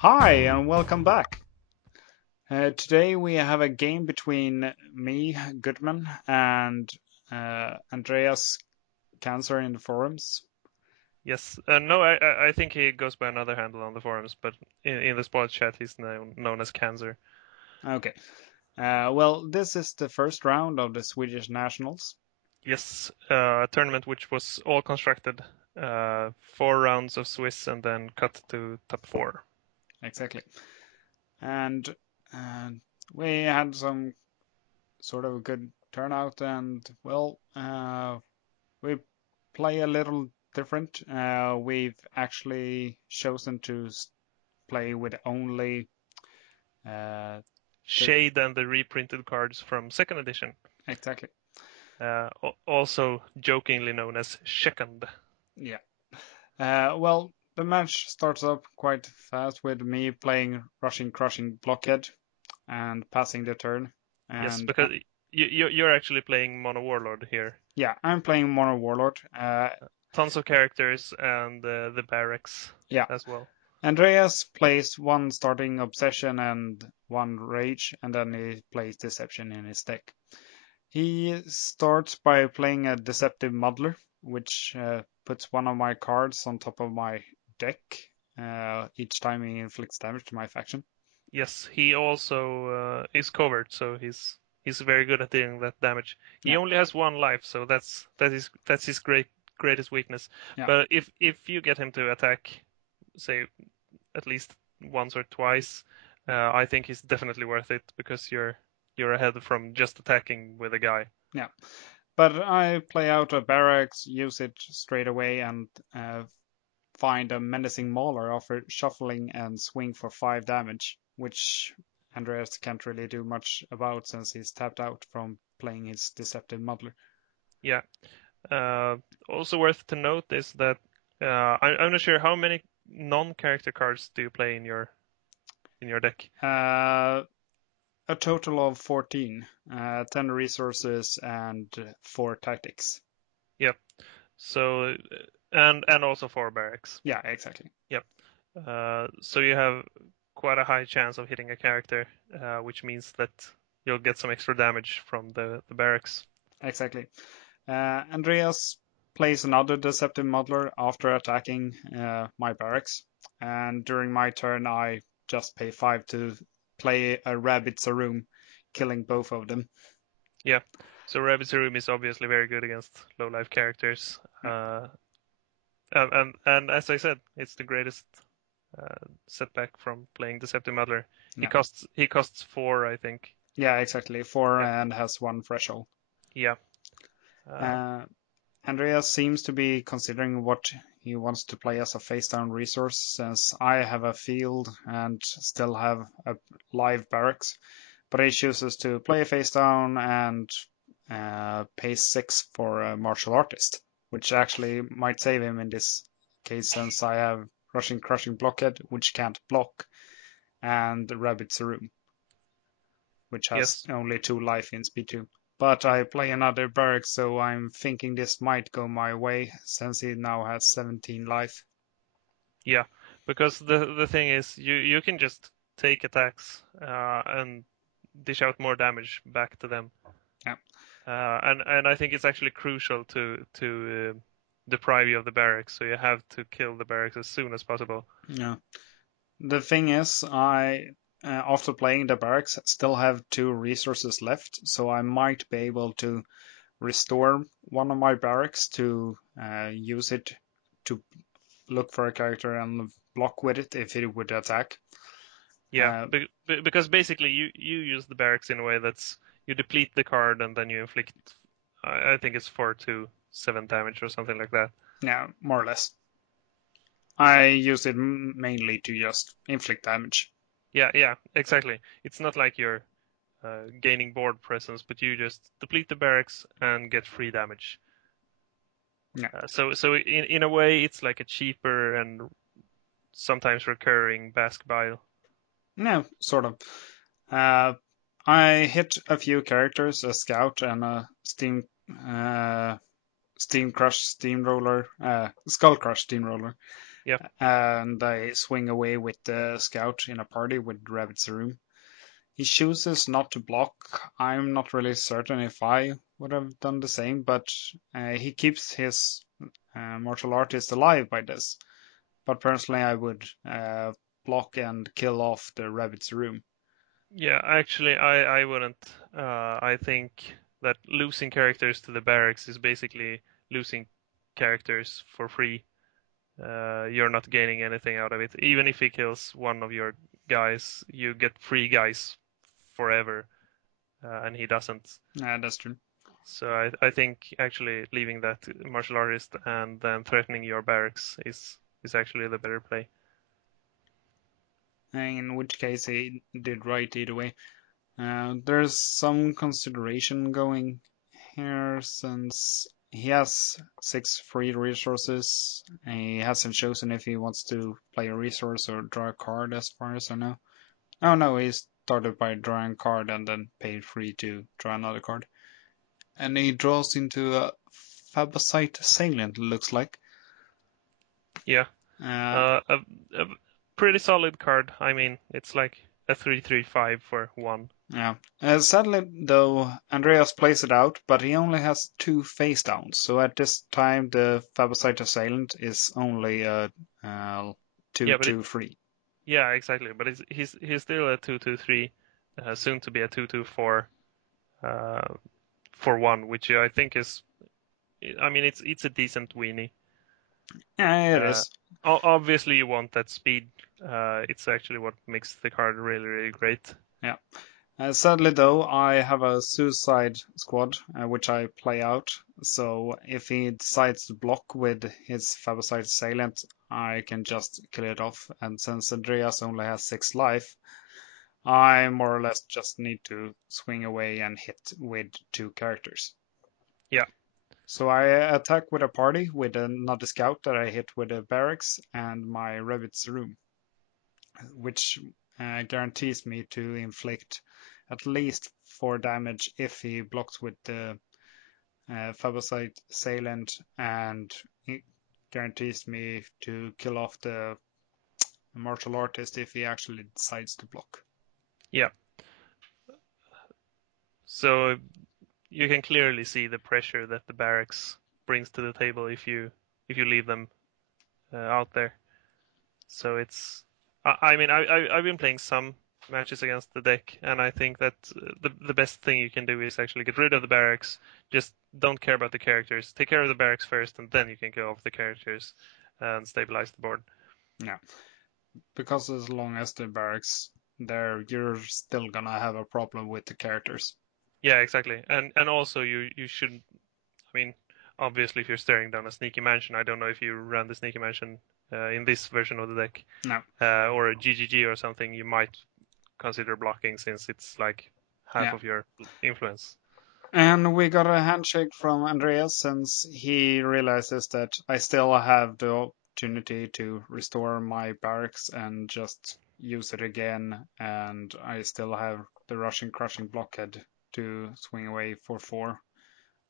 Hi and welcome back. Today we have a game between me, Goodman, and Andreas Cancer in the forums. Yes. No, I think he goes by another handle on the forums, but in the sports chat he's known as Cancer. Okay. Well, this is the first round of the Swedish Nationals. Yes, a tournament which was all constructed, 4 rounds of Swiss and then cut to top four. Exactly. And we had some sort of good turnout, and well, we play a little different. We've actually chosen to play with only Shade and the reprinted cards from second edition. exactly. Also jokingly known as second. Yeah. Well, the match starts up quite fast with me playing Rushing Crushing Blockhead and passing the turn. Yes, And because you're actually playing Mono Warlord here. yeah, I'm playing Mono Warlord. Tons of characters and the barracks Yeah. as well. Andreas plays one starting Obsession and one Rage, and then he plays Deception in his deck. He starts by playing a Deceptive Muddler, which puts one of my cards on top of my deck each time he inflicts damage to my faction. Yes, he also is covered, so he's very good at dealing that damage. He Yeah, only has one life, so that's his greatest weakness. yeah, But if you get him to attack, say at least once or twice, I think he's definitely worth it because you're ahead from just attacking with a guy. yeah. But I play out a barracks, use it straight away, and find a Menacing Mauler, offer shuffling and swing for 5 damage, which Andreas can't really do much about since he's tapped out from playing his Deceptive Muddler. Yeah. Uh, Also worth to note is that I'm not sure how many non-character cards do you play in your deck. A total of 14, 10 resources and 4 tactics. Yep. So and also four barracks. Yeah, exactly. Yep. So you have quite a high chance of hitting a character, which means that you'll get some extra damage from the barracks. Exactly. Andreas plays another Deceptive Muddler after attacking my barracks, and during my turn I just pay 5 to play a Rabbid Sarume, killing both of them. Yeah. So Rabbid Sarume is obviously very good against low life characters. Yeah, And as I said, it's the greatest setback from playing Deceptive Muddler. yeah, He costs four, I think. yeah, exactly. 4 Yeah. and has 1 threshold. Yeah. Uh, Uh, Andreas seems to be considering what he wants to play as a face down resource, since I have a field and still have a live barracks. But he chooses to play a face down and pay 6 for a martial artist, which actually might save him in this case, since I have Rushing Crushing Blockhead, which can't block, and the Rabbid Sarume, which has yes. only 2 life in speed 2. But I play another barrack, so I'm thinking this might go my way, since he now has 17 life. Yeah. Because the thing is, you can just take attacks and dish out more damage back to them. Yeah. And I think it's actually crucial to deprive you of the barracks, so you have to kill the barracks as soon as possible. Yeah. The thing is, I after playing the barracks still have 2 resources left, so I might be able to restore one of my barracks to use it to look for a character and block with it if it would attack. Yeah, because basically you use the barracks in a way that's you deplete the card and then you inflict. I think it's 4 to 7 damage or something like that. Yeah, more or less. I use it mainly to just inflict damage. Yeah, exactly. It's not like you're gaining board presence, but you just deplete the barracks and get free damage. Yeah, So in a way, it's like a cheaper and sometimes recurring Basque bile. yeah, sort of. Uh, I hit a few characters, a scout and a uh, steam crush steamroller, skull crush steamroller. Yep. And I swing away with the scout in a party with Rabbid Sarume. He chooses not to block. I'm not really certain if I would have done the same, but he keeps his martial artist alive by this. But personally, I would block and kill off the Rabbit's room. Yeah, actually, I wouldn't. I think that losing characters to the barracks is basically losing characters for free. You're not gaining anything out of it. Even if he kills one of your guys, you get free guys forever, and he doesn't. Yeah, that's true. So I think actually leaving that martial artist and then threatening your barracks is actually the better play. In which case, he did right either way. There's some consideration going here since he has 6 free resources. He hasn't chosen if he wants to play a resource or draw a card, as far as I know. Oh no, he started by drawing a card and then paid free to draw another card. And he draws into a Thabbashite Assailant, looks like. Yeah. A pretty solid card. I mean, it's like a 3/3/5 for 1. Yeah. Sadly, though, Andreas plays it out, but he only has 2 face downs. So at this time, the Thabbashite Assailant is only a 2/2/3. Yeah, exactly. But he's still a 2/2/3, soon to be a 2/2/4 for 1, which I think is. I mean, it's a decent weenie. Yeah, it is. Obviously, you want that speed. It's actually what makes the card really, really great. Yeah. Sadly, though, I have a suicide squad, which I play out. So if he decides to block with his Thabbashite Assailant, I can just kill it off. And since Andreas only has 6 life, I more or less just need to swing away and hit with 2 characters. Yeah. So I attack with a party with another scout that I hit with a barracks and my Rabbid Sarume, which guarantees me to inflict at least 4 damage if he blocks with the Thabbashite Assailant, and it guarantees me to kill off the martial artist if he actually decides to block. Yeah. So you can clearly see the pressure that the barracks brings to the table if you leave them out there. So it's. I mean, I've been playing some matches against the deck, and I think that the best thing you can do is actually get rid of the barracks. Just don't care about the characters. Take care of the barracks first, and then you can kill off the characters and stabilize the board. Yeah, because as long as the barracks there, you're still gonna have a problem with the characters. Yeah, exactly. And also you shouldn't. I mean, obviously, if you're staring down a sneaky mansion, I don't know if you ran the sneaky mansion in this version of the deck, No. or a GGG or something, you might consider blocking since it's like half of your influence. And we got a handshake from Andreas since he realizes that I still have the opportunity to restore my barracks and just use it again, and I still have the Russian Crushing Blockhead to swing away for 4.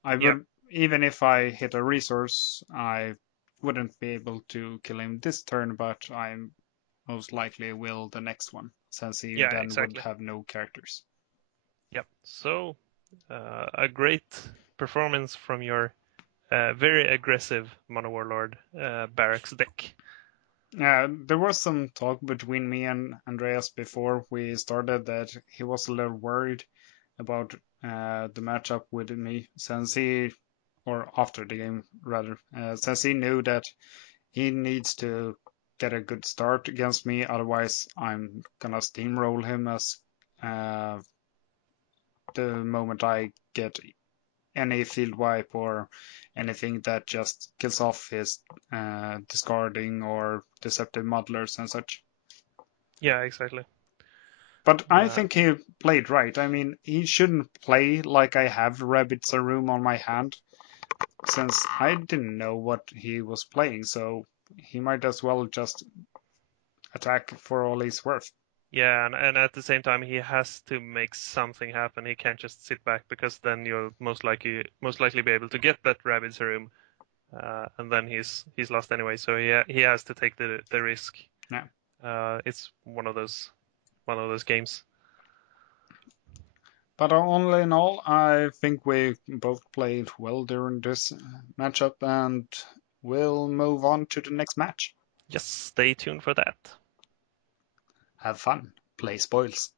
I would, even if I hit a resource, I wouldn't be able to kill him this turn, but I most likely will the next one, since he then would have no characters. Yep. So, a great performance from your very aggressive Mono Warlord barracks deck. There was some talk between me and Andreas before we started that he was a little worried about the matchup with me, since he, or after the game rather, since he knew that he needs to get a good start against me, otherwise I'm gonna steamroll him as the moment I get any field wipe or anything that just kills off his discarding or deceptive muddlers and such. Yeah, exactly. But I think he played right. I mean, he shouldn't play like I have Rabbid Sarume on my hand, since I didn't know what he was playing, so he might as well just attack for all he's worth. Yeah, and at the same time, he has to make something happen. He can't just sit back, because then you'll most likely be able to get that Rabbid Sarume and then he's lost anyway. So he has to take the risk. Yeah. It's one of those games. But all in all, I think we both played well during this matchup, and we'll move on to the next match. Yes, stay tuned for that. Have fun. Play spoils.